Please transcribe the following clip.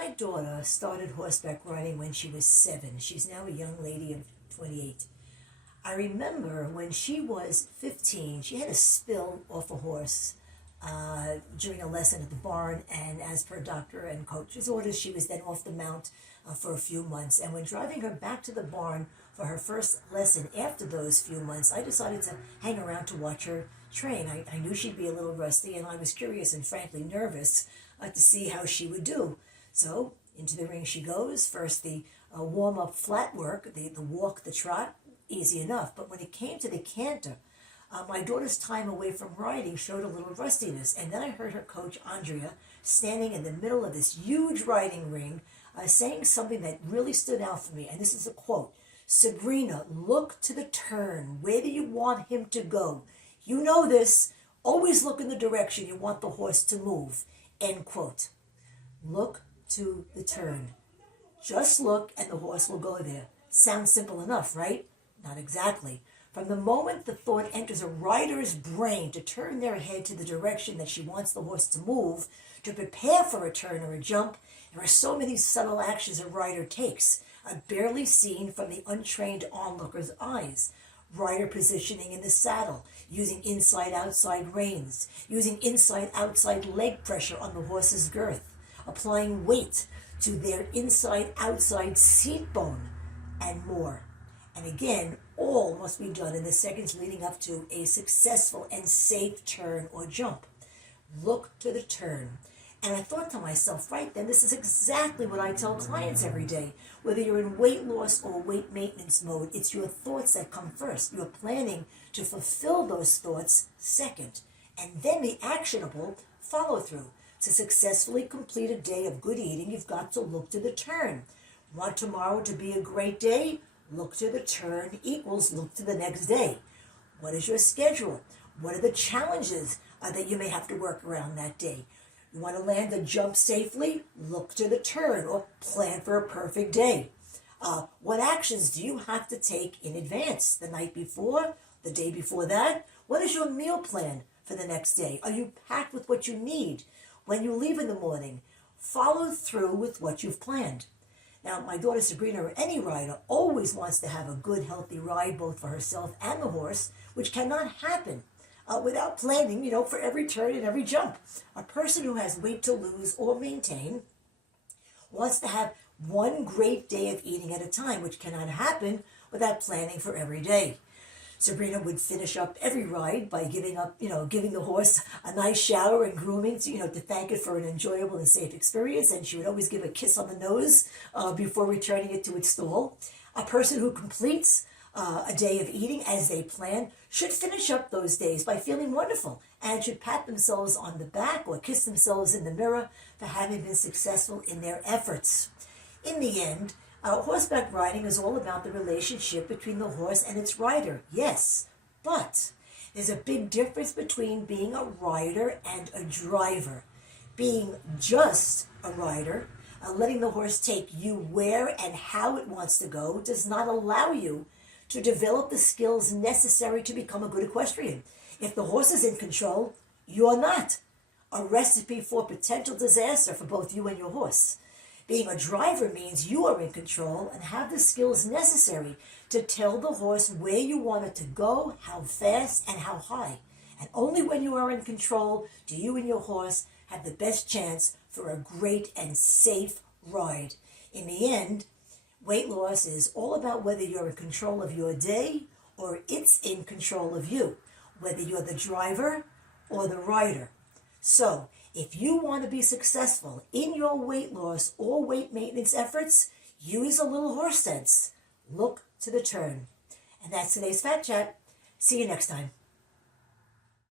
My daughter started horseback riding when she was 7. She's now a young lady of 28. I remember when she was 15, she had a spill off a horse during a lesson at the barn, and as per doctor and coach's orders, she was then off the mount for a few months. And when driving her back to the barn for her first lesson after those few months, I decided to hang around to watch her train. I knew she'd be a little rusty, and I was curious and frankly nervous to see how she would do. So into the ring she goes. First the warm-up flat work, the walk, the trot, easy enough. But when it came to the canter, my daughter's time away from riding showed a little rustiness. And then I heard her coach, Andrea, standing in the middle of this huge riding ring, saying something that really stood out for me. And this is a quote: "Sabrina, look to the turn. Where do you want him to go? You know this. Always look in the direction you want the horse to move." End quote. Look to the turn. Just look and the horse will go there. Sounds simple enough, right? Not exactly. From the moment the thought enters a rider's brain to turn their head to the direction that she wants the horse to move, to prepare for a turn or a jump, there are so many subtle actions a rider takes, barely seen from the untrained onlooker's eyes. Rider positioning in the saddle, using inside-outside reins, using inside-outside leg pressure on the horse's girth, applying weight to their inside-outside seat bone, and more. And again, all must be done in the seconds leading up to a successful and safe turn or jump. Look to the turn. And I thought to myself, right then, this is exactly what I tell clients every day. Whether you're in weight loss or weight maintenance mode, it's your thoughts that come first. You're planning to fulfill those thoughts second. And then the actionable follow-through. To successfully complete a day of good eating, you've got to look to the turn. Want tomorrow to be a great day? Look to the turn equals look to the next day. What is your schedule? What are the challenges that you may have to work around that day? You want to land a jump safely? Look to the turn or plan for a perfect day. What actions do you have to take in advance? The night before? The day before that? What is your meal plan for the next day? Are you packed with what you need when you leave in the morning? Follow through with what you've planned. Now, my daughter Sabrina, or any rider, always wants to have a good, healthy ride, both for herself and the horse, which cannot happen without planning, for every turn and every jump. A person who has weight to lose or maintain wants to have one great day of eating at a time, which cannot happen without planning for every day. Sabrina would finish up every ride by giving the horse a nice shower and grooming to thank it for an enjoyable and safe experience. And she would always give a kiss on the nose before returning it to its stall. A person who completes a day of eating as they plan should finish up those days by feeling wonderful and should pat themselves on the back or kiss themselves in the mirror for having been successful in their efforts. In the end, horseback riding is all about the relationship between the horse and its rider, yes, but there's a big difference between being a rider and a driver. Being just a rider, letting the horse take you where and how it wants to go, does not allow you to develop the skills necessary to become a good equestrian. If the horse is in control, you're not. A recipe for potential disaster for both you and your horse. Being a driver means you are in control and have the skills necessary to tell the horse where you want it to go, how fast, and how high. And only when you are in control do you and your horse have the best chance for a great and safe ride. In the end, weight loss is all about whether you're in control of your day or it's in control of you, whether you're the driver or the rider. So, if you want to be successful in your weight loss or weight maintenance efforts, use a little horse sense. Look to the turn. And that's today's Fat Chat. See you next time.